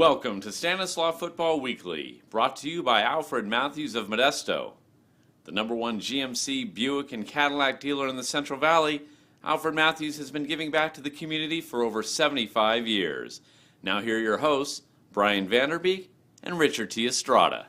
Welcome to Stanislaus Football Weekly, brought to you by Alfred Matthews of Modesto. The #1 GMC, Buick, and Cadillac dealer in the Central Valley, Alfred Matthews has been giving back to the community for over 75 years. Now here are your hosts, Brian VanderBeek and Richard T. Estrada.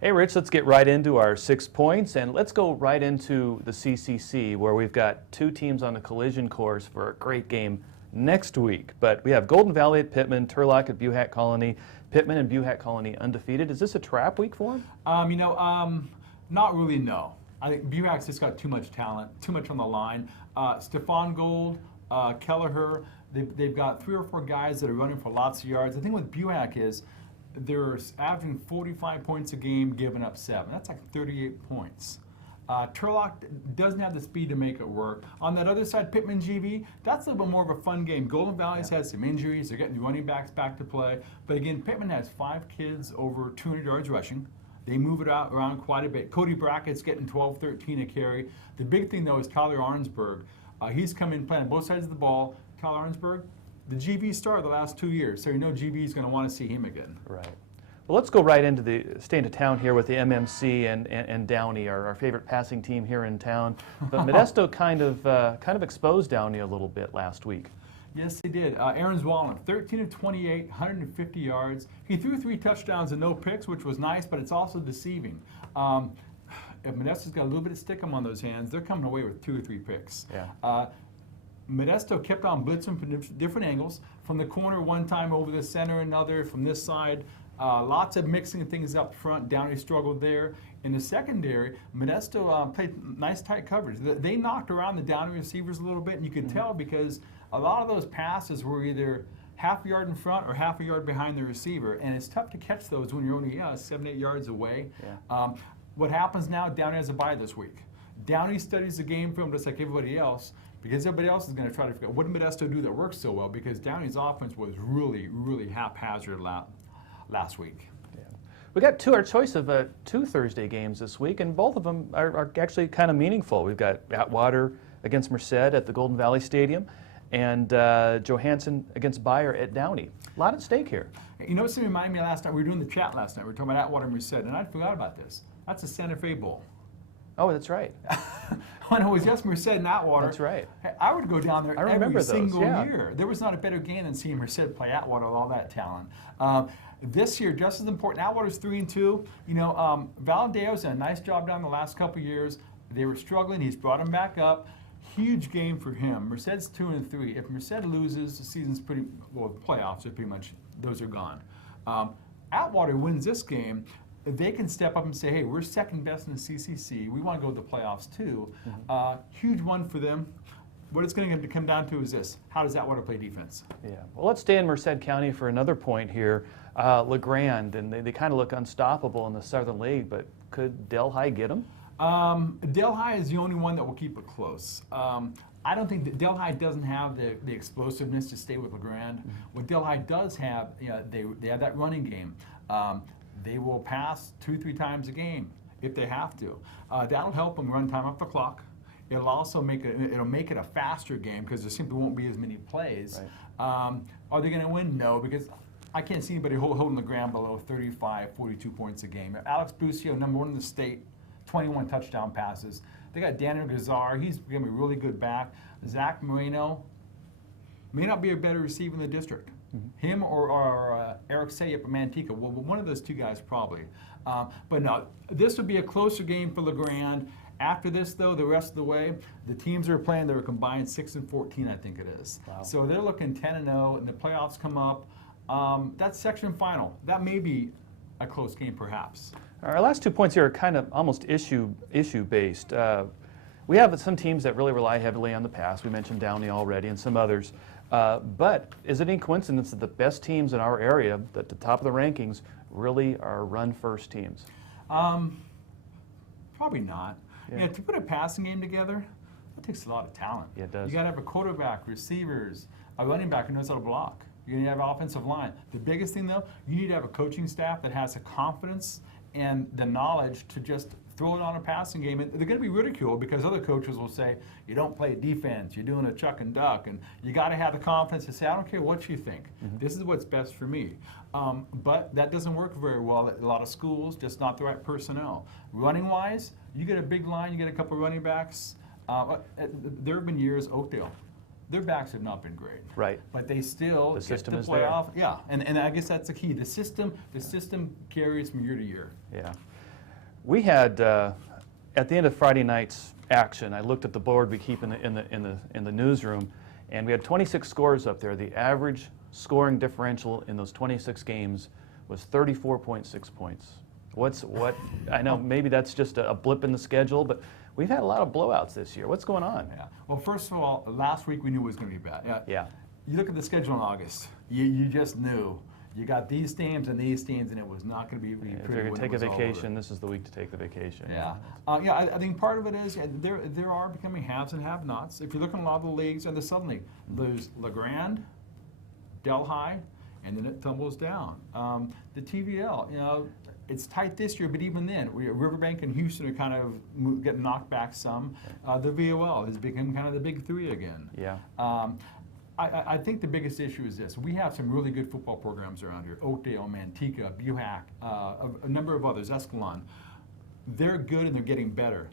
Hey Rich, let's get right into our 6 points, and let's go right into the CCC, where we've got two teams on the collision course for a great game next week. But we have Golden Valley at Pittman, Turlock at Buhat Colony, Pittman and Buhat Colony undefeated. Is this a trap week for them? Not really, no. I think Buhat's just got too much talent, too much on the line. Stephon Gold, Kelleher, they've got 3 or 4 guys that are running for lots of yards. The thing with Buhat is they're averaging 45 points a game, giving up 7. That's like 38 points. Turlock doesn't have the speed to make it work. On that other side, Pittman GV, that's a little bit more of a fun game. Golden Valley's had some injuries. They're getting the running backs back to play. But again, Pittman has 5 kids over 200 yards rushing. They move it around quite a bit. Cody Brackett's getting 12, 13 a carry. The big thing, though, is Tyler Arnsberg. He's come in playing on both sides of the ball. Tyler Arnsberg, the GV star the last 2 years, so you know GV's going to want to see him again. Right. Well, let's go right stay into town here with the MMC and Downey, our favorite passing team here in town. But Modesto kind of exposed Downey a little bit last week. Yes, they did. Aaron Zwollen, 13 of 28, 150 yards. He threw 3 touchdowns and no picks, which was nice, but it's also deceiving. If Modesto's got a little bit of stickum on those hands, they're coming away with 2 or 3 picks. Yeah. Modesto kept on blitzing from different angles. From the corner one time, over the center another, from this side. Lots of mixing things up front. Downey struggled there. In the secondary, Modesto played nice tight coverage. They knocked around the Downey receivers a little bit, and you could tell because a lot of those passes were either half a yard in front or half a yard behind the receiver, and it's tough to catch those when you're only 7, 8 yards away. Yeah. What happens now, Downey has a bye this week. Downey studies the game film just like everybody else, because everybody else is going to try to figure out what did Modesto do that works so well, because Downey's offense was really, really haphazard last week. Yeah. We got our choice of 2 Thursday games this week, and both of them are actually kind of meaningful. We've got Atwater against Merced at the Golden Valley Stadium, and Johansson against Bayer at Downey. A lot at stake here. You know what's reminded me last night? We were doing the chat last night. We were talking about Atwater and Merced, and I forgot about this. That's the Santa Fe Bowl. Oh, that's right. When it was just Merced and Atwater. That's right. I would go down there every single yeah. year. There was not a better game than seeing Merced play Atwater with all that talent. This year, just as important, Atwater's 3-2. You know, Valadeo's done a nice job down the last couple of years. They were struggling. He's brought them back up. Huge game for him. Merced's 2-3. If Merced loses, the season's the playoffs are pretty much, those are gone. Atwater wins this game. They can step up and say, hey, we're second best in the CCC. We want to go to the playoffs too. Huge one for them. What it's going to come down to is this. How does Atwater play defense? Yeah. Well, let's stay in Merced County for another point here. LeGrand, and they kind of look unstoppable in the Southern League, but could Delhi get them? Delhi is the only one that will keep it close. I don't think that Delhi doesn't have the explosiveness to stay with LeGrand. What Delhi does have, they have that running game. They will pass 2-3 times a game if they have to. That'll help them run time up the clock. It'll also make it a faster game because there simply won't be as many plays. Right. Are they going to win? No, because I can't see anybody holding the ground below 35, 42 points a game. Alex Bucio, #1 in the state, 21 touchdown passes. They got Daniel Gazar. He's going to be a really good back. Zach Moreno may not be a better receiver in the district. Him or Eric Say up at Manteca. Well, one of those 2 guys probably. But no, this would be a closer game for LeGrand. After this, though, the rest of the way, the teams are playing, they were combined 6-14, I think it is. Wow. So they're looking 10-0, and the playoffs come up. That's section final. That may be a close game, perhaps. Our last 2 points here are kind of almost issue-based. We have some teams that really rely heavily on the pass. We mentioned Downey already and some others. But is it any coincidence that the best teams in our area, at the top of the rankings, really are run-first teams? Probably not. Yeah. To put a passing game together, that takes a lot of talent. Yeah, it does. You got to have a quarterback, receivers, a running back who knows how to block. You need to have an offensive line. The biggest thing, though, you need to have a coaching staff that has the confidence and the knowledge to just throw it on a passing game, and they're going to be ridiculed because other coaches will say, you don't play defense, you're doing a chuck and duck, and you got to have the confidence to say, I don't care what you think, this is what's best for me. But that doesn't work very well at a lot of schools, just not the right personnel. Running-wise, you get a big line, you get a couple running backs. There have been years, Oakdale, their backs have not been great. Right. But they still The system get is the there. playoff. Yeah, and I guess that's the key. The system carries from year to year. Yeah. We had, at the end of Friday night's action, I looked at the board we keep in the newsroom, and we had 26 scores up there. The average scoring differential in those 26 games was 34.6 points. I know maybe that's just a blip in the schedule, but we've had a lot of blowouts this year. What's going on? Yeah. Well, first of all, last week we knew it was going to be bad. Yeah. You look at the schedule in August. You just knew. You got these teams, and it was not going to be pretty. If you're going to take a vacation, this is the week to take the vacation. Yeah. I think part of it is there are becoming haves and have-nots. If you look at a lot of the leagues, and suddenly there's LeGrand, Delhi, and then it tumbles down. The TVL, it's tight this year, but even then, Riverbank and Houston are kind of getting knocked back some. The VOL has become kind of the big three again. Yeah. I think the biggest issue is this. We have some really good football programs around here. Oakdale, Manteca, Buhack, a number of others, Escalon. They're good and they're getting better.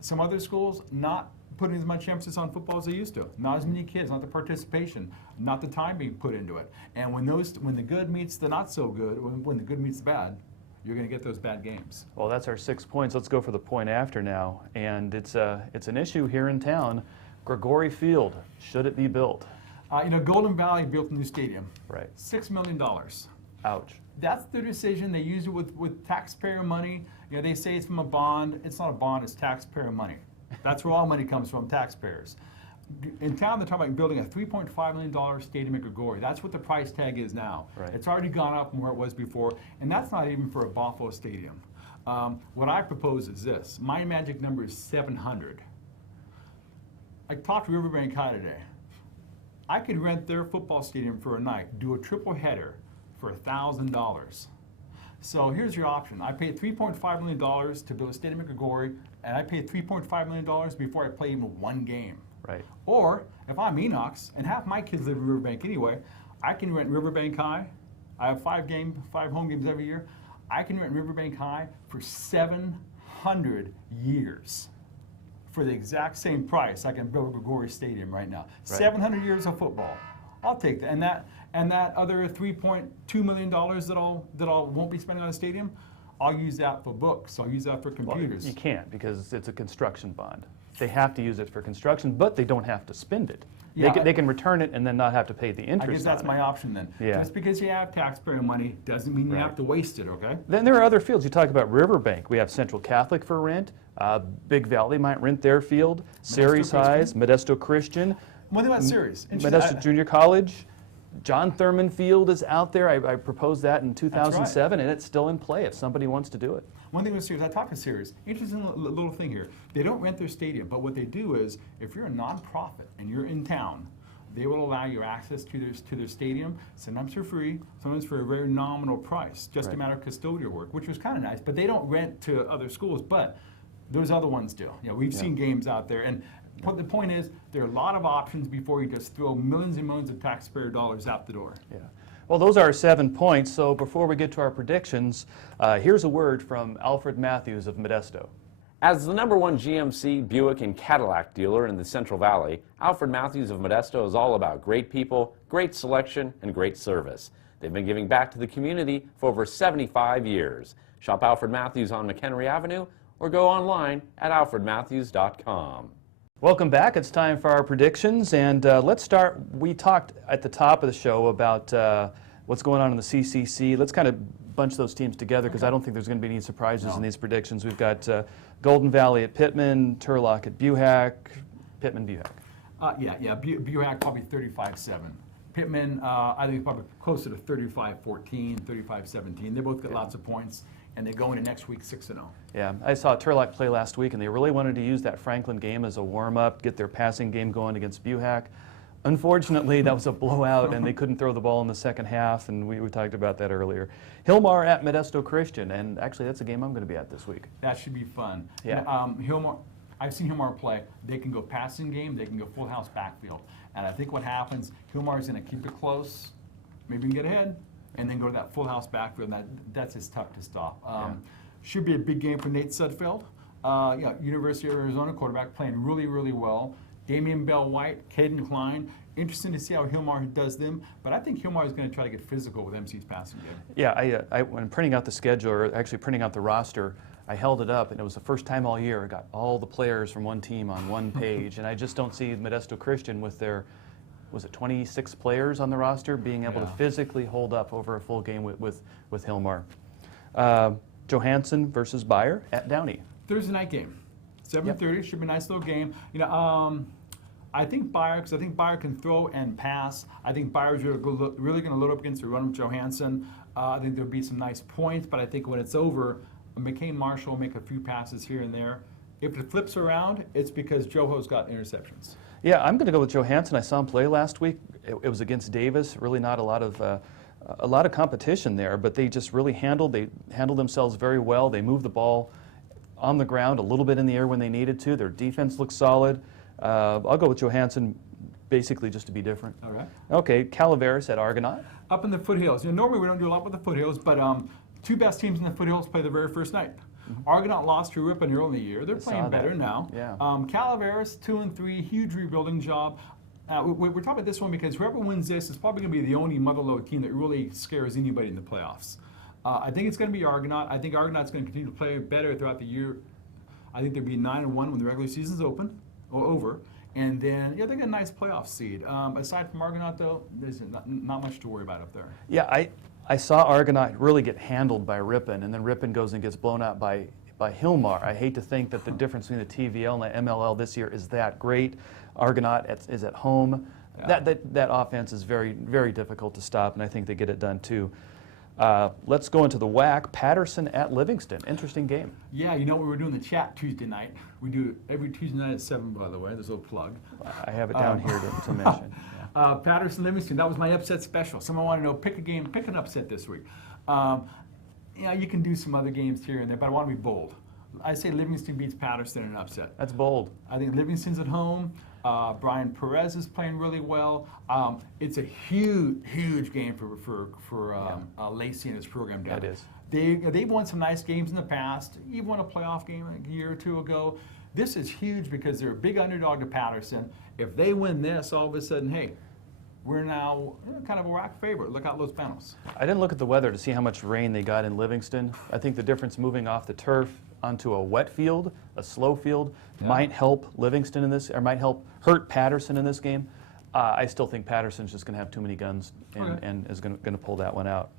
Some other schools not putting as much emphasis on football as they used to. Not as many kids, not the participation, not the time being put into it. And when the good meets the not so good, when the good meets the bad, you're going to get those bad games. Well, that's our 6 points. Let's go for the point after now. And it's an issue here in town. Gregori Field, should it be built? Golden Valley built a new stadium. Right. $6 million. Ouch. That's their decision. They use it with taxpayer money. They say it's from a bond. It's not a bond, it's taxpayer money. That's where all money comes from, taxpayers. In town, they're talking about building a $3.5 million stadium at Gregori. That's what the price tag is now. Right. It's already gone up from where it was before, and that's not even for a Buffalo stadium. What I propose is this. My magic number is 700. I talked to Riverbank High today. I could rent their football stadium for a night, do a triple header for $1,000. So here's your option. I paid $3.5 million to build a stadium at Gregori, and I paid $3.5 million before I play even one game. Right. Or if I'm Enox, and half my kids live in Riverbank anyway, I can rent Riverbank High. I have 5 home games every year. I can rent Riverbank High for 700 years. For the exact same price, I can build a Gregori Stadium right now. Right. 700 years of football. I'll take that. And that other $3.2 million that I won't be spending on a stadium, I'll use that for books. I'll use that for computers. Well, you can't because it's a construction bond. They have to use it for construction, but they don't have to spend it. Yeah, they can return it and then not have to pay the interest. I guess that's my option then. Yeah. Just because you have taxpayer money doesn't mean you have to waste it, okay? Then there are other fields. You talk about Riverbank. We have Central Catholic for rent. Big Valley might rent their field. Ceres Highs, Modesto Christian. What about Ceres? Modesto Junior College. John Thurman Field is out there. I proposed that in 2007, and it's still in play if somebody wants to do it. One thing with Ceres, I talked to Ceres. Interesting little thing here. They don't rent their stadium, but what they do is, if you're a nonprofit and you're in town, they will allow you access to their stadium, sometimes for free, sometimes for a very nominal price, just a matter of custodial work, which was kind of nice. But they don't rent to other schools, but those other ones do. We've seen games out there, and the point is, there are a lot of options before you just throw millions and millions of taxpayer dollars out the door. Yeah. Well, those are our 7 points. So before we get to our predictions, here's a word from Alfred Matthews of Modesto. As the #1 GMC, Buick, and Cadillac dealer in the Central Valley, Alfred Matthews of Modesto is all about great people, great selection, and great service. They've been giving back to the community for over 75 years. Shop Alfred Matthews on McHenry Avenue or go online at alfredmatthews.com. Welcome back. It's time for our predictions, and let's start. We talked at the top of the show about what's going on in the CCC. Let's kind of bunch those teams together because I don't think there's going to be any surprises in these predictions. We've got Golden Valley at Pittman, Turlock at Buhack, Pittman, Buhack. Buhack probably 35-7. Pittman, I think probably closer to 35-14, 35-17. They both got lots of points, and they go into next week 6-0. Yeah, I saw Turlock play last week, and they really wanted to use that Franklin game as a warm-up, get their passing game going against Buhack. Unfortunately, that was a blowout, and they couldn't throw the ball in the second half, and we talked about that earlier. Hillmar at Modesto Christian, and actually that's a game I'm going to be at this week. That should be fun. Yeah. Hillmar, I've seen Hillmar play. They can go passing game, they can go full house backfield. And I think what happens, Hillmar is going to keep it close, maybe get ahead, and then go to that full house backfield, and that's just tough to stop. Should be a big game for Nate Sudfeld. University of Arizona quarterback playing really, really well. Damian Bell-White, Caden Klein. Interesting to see how Hillmar does them, but I think Hillmar is going to try to get physical with MC's passing game. Yeah, when printing out the schedule, or actually printing out the roster, I held it up, and it was the first time all year I got all the players from one team on one page, and I just don't see Modesto Christian with their, was it 26 players on the roster, being able to physically hold up over a full game with Hillmar. Johansson versus Bayer at Downey. Thursday night game, 7:30, should be a nice little game. I think Bayer, because I think Bayer can throw and pass. I think Bayer's really going to load up against the run of Johansson. I think there'll be some nice points, but I think when it's over, McCain Marshall will make a few passes here and there. If it flips around, it's because Joho's got interceptions. Yeah, I'm going to go with Johansson. I saw him play last week. It was against Davis. Really not a lot of competition there, but they just really handled themselves very well. They moved the ball on the ground, a little bit in the air when they needed to. Their defense looks solid. I'll go with Johansson, basically just to be different. All right. Okay, Calaveras at Argonaut. Up in the foothills. Normally we don't do a lot with the foothills, but two best teams in the foothills play the very first night. Argonaut lost to Ripon early in the year. They're playing better now. Yeah. Calaveras 2-3, huge rebuilding job. We're talking about this one because whoever wins this is probably going to be the only motherlode team that really scares anybody in the playoffs. I think it's going to be Argonaut. I think Argonaut's going to continue to play better throughout the year. I think they'll be 9-1 when the regular season's over. And then, they get a nice playoff seed. Aside from Argonaut, though, there's not much to worry about up there. Yeah, I saw Argonaut really get handled by Ripon, and then Ripon goes and gets blown out by Hillmar. I hate to think that the difference between the TVL and the MLL this year is that great. Argonaut is at home. Yeah. That offense is very, very difficult to stop, and I think they get it done too. Let's go into the WAC. Patterson at Livingston. Interesting game. Yeah, we were doing the chat Tuesday night. We do it every Tuesday night at 7, by the way. There's a little plug. I have it down here to mention. Yeah. Patterson, Livingston, that was my upset special. Someone wanted to know, pick a game, pick an upset this week. You can do some other games here and there, but I want to be bold. I say Livingston beats Patterson in an upset. That's bold. I think Livingston's at home. Brian Perez is playing really well. It's a huge game for Lacey and his program down. That is. They've won some nice games in the past. You've won a playoff game a year or two ago. This is huge because they're a big underdog to Patterson. If they win this, all of a sudden, hey, we're now kind of a WAC favorite. Look out Los Panos. I didn't look at the weather to see how much rain they got in Livingston. I think the difference moving off the turf onto a wet field, a slow field, might help Livingston in this, or might hurt Patterson in this game. I still think Patterson's just going to have too many guns and is going to pull that one out.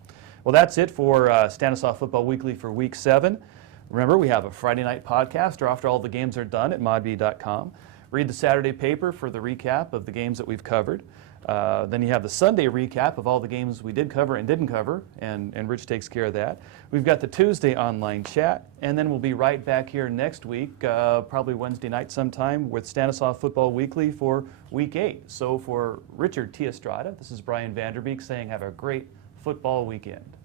Well, that's it for Stanislaus Football Weekly for Week 7. Remember, we have a Friday night podcast after all the games are done at modb.com. Read the Saturday paper for the recap of the games that we've covered. Then you have the Sunday recap of all the games we did cover and didn't cover, and Rich takes care of that. We've got the Tuesday online chat, and then we'll be right back here next week, probably Wednesday night sometime, with Stanislaus Football Weekly for Week 8. So for Richard T. Estrada, this is Brian VanderBeek saying have a great football weekend.